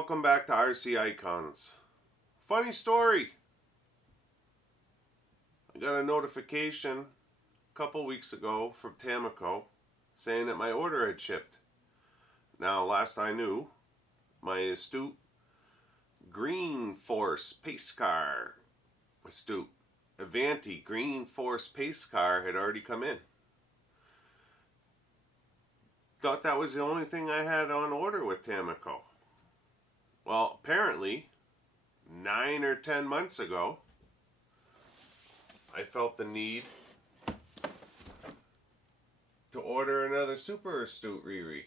welcome back to RC Icons. Funny story. I got a notification a couple weeks ago from Tamco saying that my order had shipped. Now, last I knew, my Astute Green Force pace car, Astute Avanti Green Force pace car had already come in. Thought that was the only thing I had on order with Tamco. Well, apparently, 9 or 10 months ago, I felt the need to order another Super Astute Riri.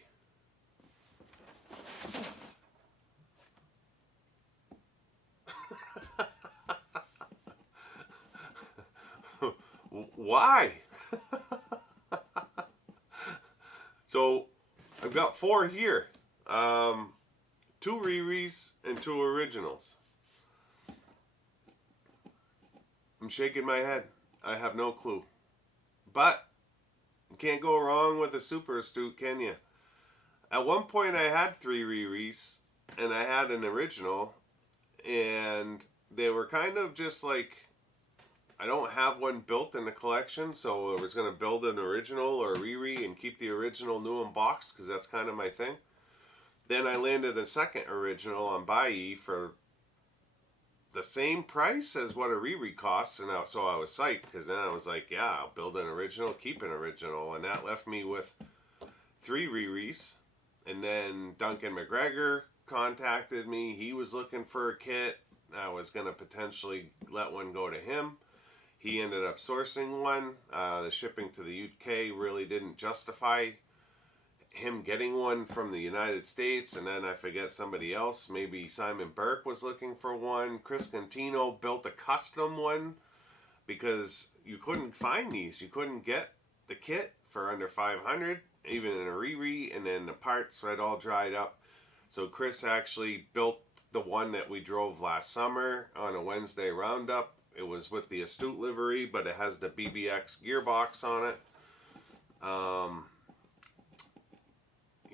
Why? So, I've got 4 here. 2 Riris and 2 originals. I'm shaking my head. I have no clue. But you can't go wrong with a Super Astute, can you? At one point I had 3 Riris and I had an original, and they were kind of just like, I don't have one built in the collection, so I was going to build an original or a Riri and keep the original new in box because that's kind of my thing. Then I landed a second original on Buyee for the same price as what a Riri costs, and so I was psyched because then I was like, yeah, I'll build an original, keep an original, and that left me with 3 Riris. And then Duncan McGregor contacted me. He was looking for a kit. I was going to potentially let one go to him. He ended up sourcing one. The shipping to the UK really didn't justify him getting one from the United States, and then I forget somebody else, maybe Simon Burke was looking for one. Chris Cantino built a custom one because you couldn't find these. You couldn't get the kit for under 500, even in a Riri, and then the parts had all dried up. So Chris actually built the one that we drove last summer on a Wednesday roundup. It was with the Astute livery, but it has the BBX gearbox on it.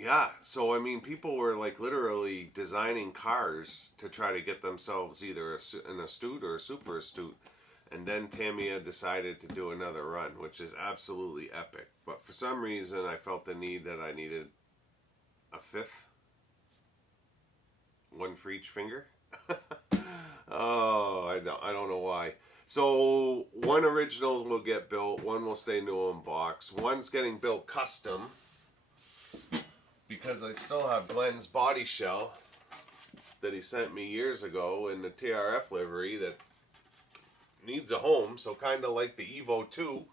Yeah, so I mean, people were like literally designing cars to try to get themselves either an Astute or a Super Astute. And then Tamiya decided to do another run, which is absolutely epic. But for some reason, I felt the need that I needed a 5th. One for each finger. Oh, I don't know why. So, 1 original will get built, 1 will stay new in box. 1's getting built custom, because I still have Glenn's body shell that he sent me years ago in the TRF livery that needs a home. So kind of like the Evo 2,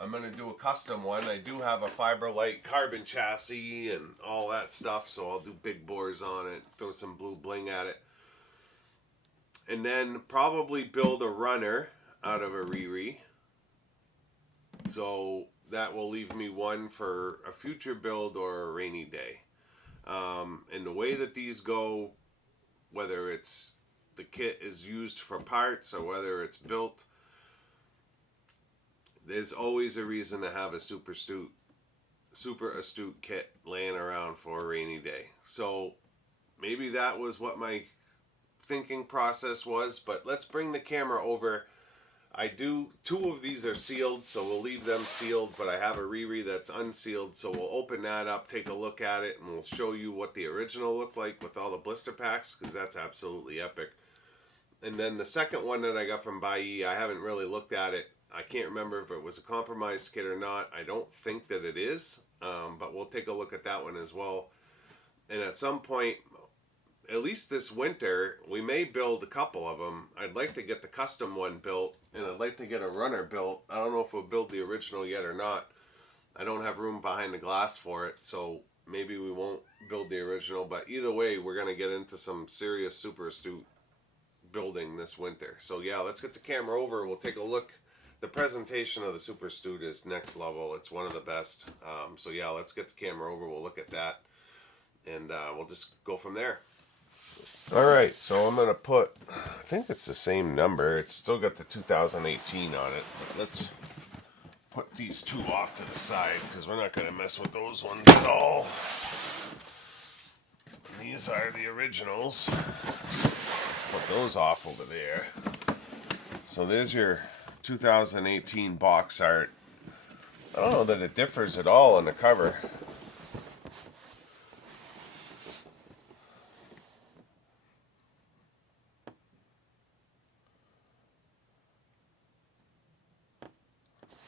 I'm going to do a custom one. I do have a Fiberlight carbon chassis and all that stuff, so I'll do big bores on it, throw some blue bling at it. And then probably build a runner out of a Riri. So that will leave me one for a future build or a rainy day. And the way that these go, whether it's the kit is used for parts or whether it's built, there's always a reason to have a Super Astute kit laying around for a rainy day. So maybe that was what my thinking process was, but let's bring the camera over. 2 of these are sealed, so we'll leave them sealed, but I have a Riri that's unsealed, so we'll open that up, take a look at it, and we'll show you what the original looked like with all the blister packs, because that's absolutely epic. And then the second one that I got from Buyee, I haven't really looked at it. I can't remember if it was a compromised kit or not. I don't think that it is, but we'll take a look at that one as well. And at some point, at least this winter, we may build a couple of them. I'd like to get the custom one built, and I'd like to get a runner built. I don't know if we'll build the original yet or not. I don't have room behind the glass for it, so maybe we won't build the original. But either way, we're going to get into some serious Super Astute building this winter. So yeah, let's get the camera over. We'll take a look. The presentation of the Super Astute is next level. It's one of the best. So yeah, let's get the camera over. We'll look at that, and we'll just go from there. Alright, so I'm going to put, I think it's the same number. It's still got the 2018 on it. But let's put these 2 off to the side because we're not going to mess with those ones at all. And these are the originals. Put those off over there. So there's your 2018 box art. I don't know that it differs at all on the cover.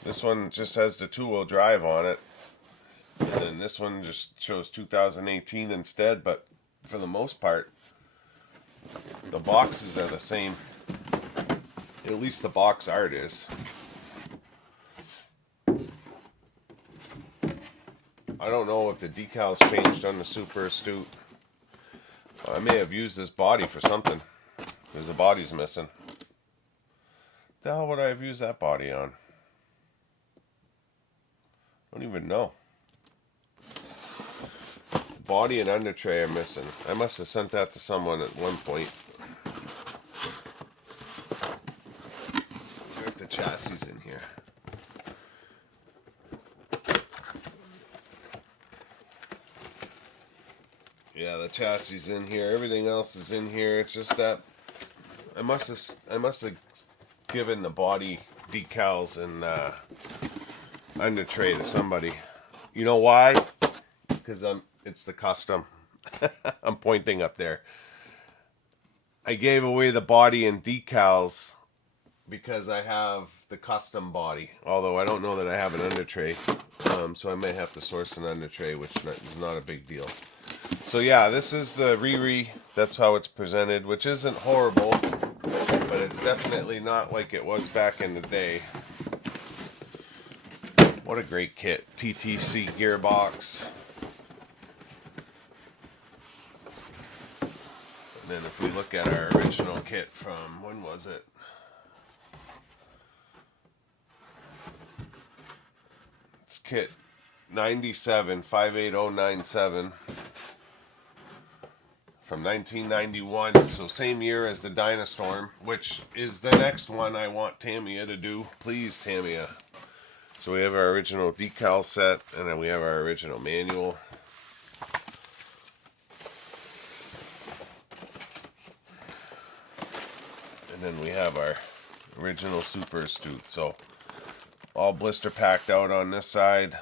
This one just has the two-wheel drive on it. And then this one just shows 2018 instead, but for the most part, the boxes are the same. At least the box art is. I don't know if the decals changed on the Super Astute. I may have used this body for something, because the body's missing. The hell would I have used that body on? I don't even know. Body and under tray are missing. I must have sent that to someone at one point. Where's the chassis in here? Yeah, the chassis is in here. Everything else is in here. It's just that I must have given the body decals and under tray to somebody. You know why? Because it's the custom. I'm pointing up there. I gave away the body and decals because I have the custom body. Although I don't know that I have an under tray, so I may have to source an under tray, which is not a big deal. So yeah, this is the Riri. That's how it's presented, which isn't horrible, but it's definitely not like it was back in the day. What a great kit. TTC gearbox. And then if we look at our original kit from, when was it? It's kit 97, 58097. From 1991, so same year as the Dynastorm, which is the next one I want Tamiya to do. Please, Tamiya. So we have our original decal set, and then we have our original manual. And then we have our original Super Astute. So all blister packed out on this side.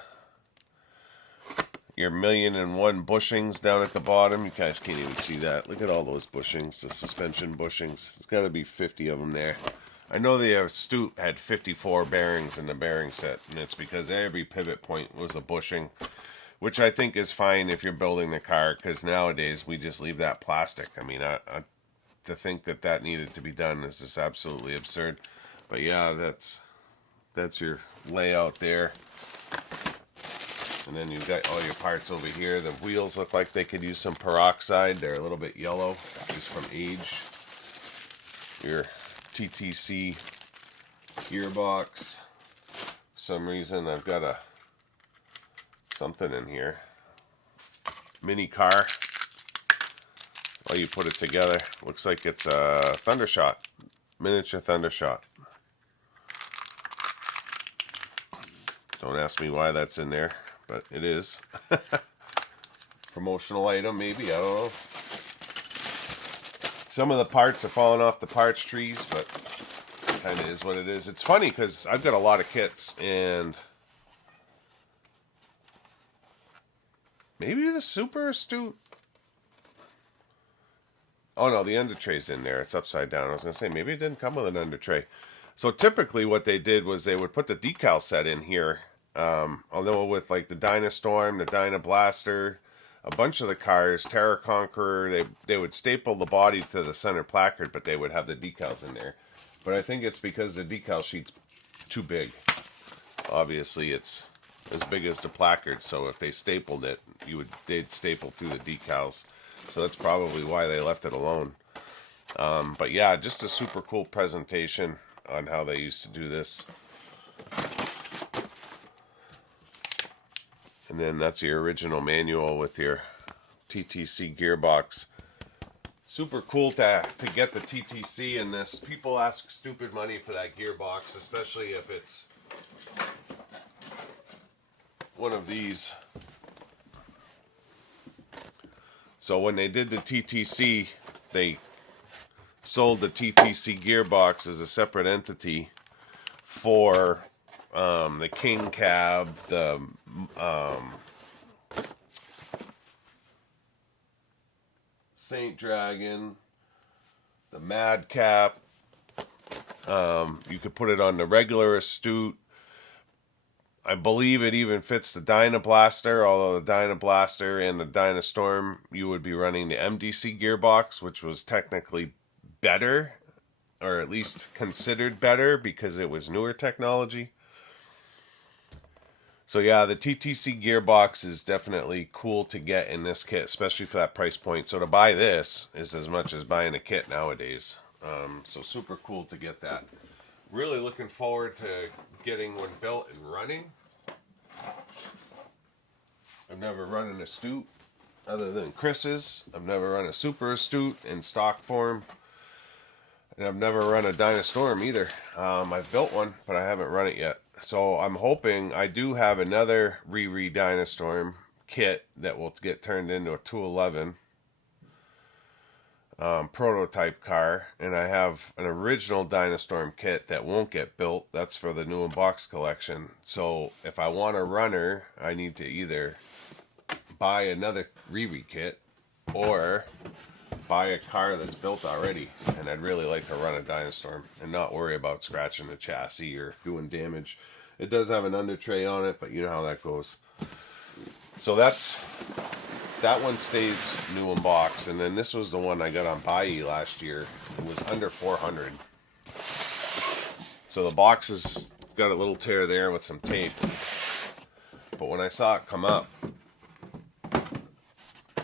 Your 1,000,001 bushings down at the bottom. You guys can't even see that. Look at all those bushings, the suspension bushings. There's got to be 50 of them there. I know the Astute had 54 bearings in the bearing set, and it's because every pivot point was a bushing, which I think is fine if you're building the car, because nowadays we just leave that plastic. I mean, to think that that needed to be done is just absolutely absurd. But yeah, that's your layout there. And then you've got all your parts over here. The wheels look like they could use some peroxide. They're a little bit yellow, just from age. Your TTC gearbox. For some reason, I've got something in here. Mini car. While you put it together, looks like it's a Thundershot. Miniature Thundershot. Don't ask me why that's in there. But it is. Promotional item, maybe. I don't know. Some of the parts are falling off the parts trees, but kind of is what it is. It's funny because I've got a lot of kits, and maybe the Super Astute. Oh no, the under tray's in there. It's upside down. I was going to say, maybe it didn't come with an under tray. So typically what they did was they would put the decal set in here. Although with like the Dynastorm, the Dyna Blaster, a bunch of the cars, Terra Conqueror, they would staple the body to the center placard, but they would have the decals in there. But I think it's because the decal sheet's too big. Obviously, it's as big as the placard, so if they stapled it, they'd staple through the decals. So that's probably why they left it alone. But yeah, just a super cool presentation on how they used to do this. And then that's your original manual with your TTC gearbox. Super cool to get the TTC in this. People ask stupid money for that gearbox, especially if it's one of these. So when they did the TTC, they sold the TTC gearbox as a separate entity for the King Cab, the Saint Dragon, the Madcap. You could put it on the regular Astute. I believe it even fits the Dynablaster, although the Dynablaster and the Dynastorm, you would be running the MDC gearbox, which was technically better, or at least considered better because it was newer technology. So yeah, the TTC gearbox is definitely cool to get in this kit, especially for that price point. So to buy this is as much as buying a kit nowadays. So super cool to get that. Really looking forward to getting one built and running. I've never run an Astute other than Chris's. I've never run a Super Astute in stock form. And I've never run a Dynastorm either. I've built one, but I haven't run it yet. So I'm hoping I do have another Riri Dynastorm kit that will get turned into a 211 prototype car. And I have an original Dynastorm kit that won't get built. That's for the new box collection. So if I want a runner, I need to either buy another Riri kit or buy a car that's built already. And I'd really like to run a Dynastorm and not worry about scratching the chassis or doing damage. It does have an under tray on it, but you know how that goes. So that one stays new in box. And then this was the one I got on Buyee last year. It was under 400. So the box has got a little tear there with some tape. But when I saw it come up,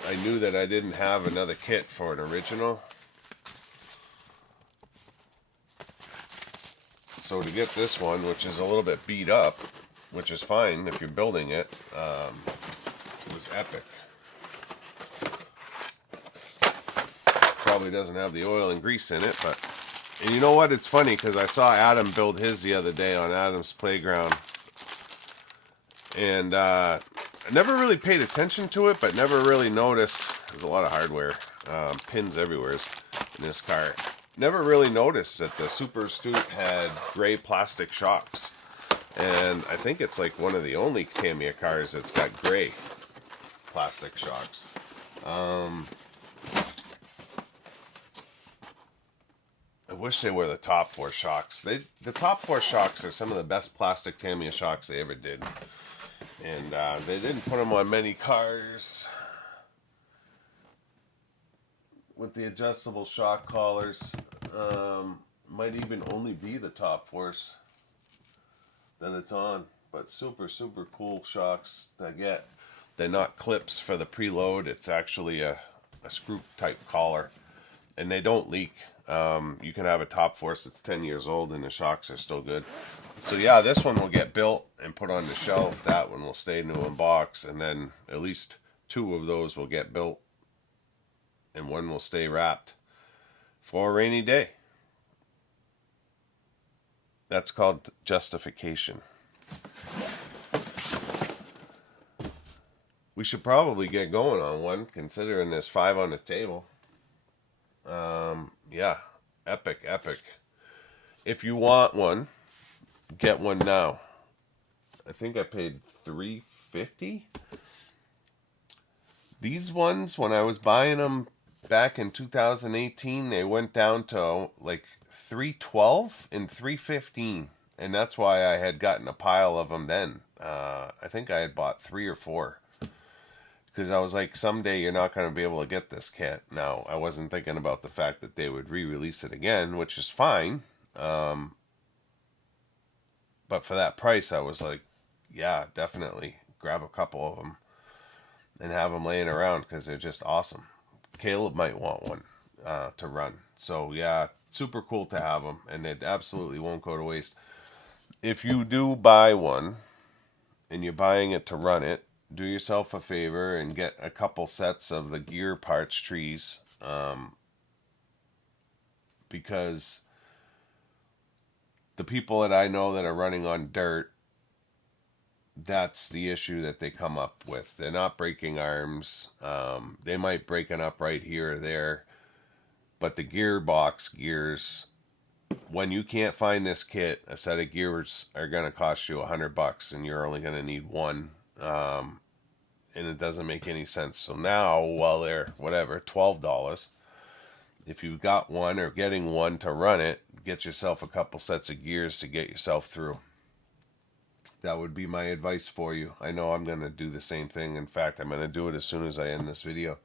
I knew that I didn't have another kit for an original. So to get this one, which is a little bit beat up, which is fine if you're building it, was epic. Probably doesn't have the oil and grease in it, but... And you know what? It's funny because I saw Adam build his the other day on Adam's Playground. And I never really paid attention to it, but never really noticed. There's a lot of hardware, pins everywhere in this car. Never really noticed that the Super Astute had gray plastic shocks. And I think it's like one of the only Tamiya cars that's got gray plastic shocks. I wish they were the top four shocks. The top four shocks are some of the best plastic Tamiya shocks they ever did. And they didn't put them on many cars with the adjustable shock collars. Might even only be the top force that it's on. But super, super cool shocks to get. They're not clips for the preload. It's actually a screw type collar. And they don't leak. You can have a top force that's 10 years old and the shocks are still good. So yeah, this one will get built and put on the shelf. That one will stay new in box. And then at least 2 of those will get built. And one will stay wrapped for a rainy day. That's called justification. We should probably get going on one, considering there's 5 on the table. Yeah, epic, epic. If you want one, get one now. I think I paid $350. These ones, when I was buying them back in 2018, they went down to like $312 and $315, and that's why I had gotten a pile of them then. I think I had bought 3 or 4. Because I was like, someday you're not going to be able to get this kit. Now, I wasn't thinking about the fact that they would re-release it again, which is fine. But for that price, I was like, yeah, definitely grab a couple of them and have them laying around because they're just awesome. Caleb might want one to run. So, yeah, super cool to have them, and it absolutely won't go to waste. If you do buy one and you're buying it to run it, do yourself a favor and get a couple sets of the gear parts trees, because the people that I know that are running on dirt, that's the issue that they come up with. They're not breaking arms. They might break an upright here or there, but the gearbox gears, when you can't find this kit, a set of gears are going to cost you $100, and you're only going to need one. And it doesn't make any sense. So now, while they're whatever $12, if you've got one or getting one to run it, get yourself a couple sets of gears to get yourself through. That would be my advice for you. I know I'm going to do the same thing. In fact, I'm going to do it as soon as I end this video.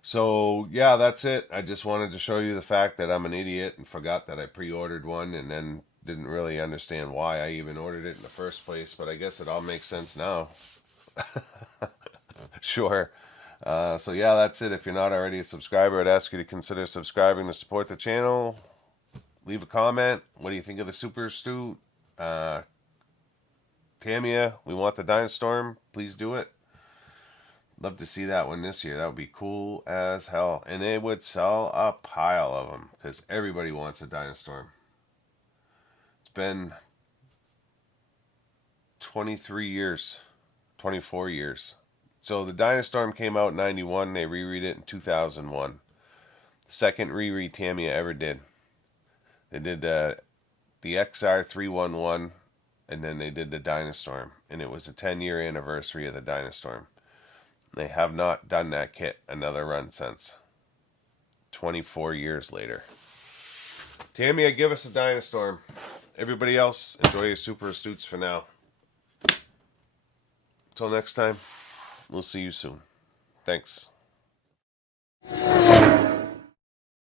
So, yeah, that's it. I just wanted to show you the fact that I'm an idiot and forgot that I pre-ordered one and then didn't really understand why I even ordered it in the first place. But I guess it all makes sense now. Sure. So, yeah, that's it. If you're not already a subscriber, I'd ask you to consider subscribing to support the channel. Leave a comment. What do you think of the Super Astute? Tamiya, we want the Dynastorm. Please do it. Love to see that one this year. That would be cool as hell. And they would sell a pile of them because everybody wants a Dynastorm. It's been 23 years, 24 years. So the Dynastorm came out in 91. They reread it in 2001. Second reread Tamiya ever did. They did the XR311. And then they did the Dynastorm. And it was the 10-year anniversary of the Dynastorm. They have not done that kit another run since. 24 years later. Tamiya, give us a Dynastorm. Everybody else, enjoy your Super Astutes for now. Until next time, we'll see you soon. Thanks.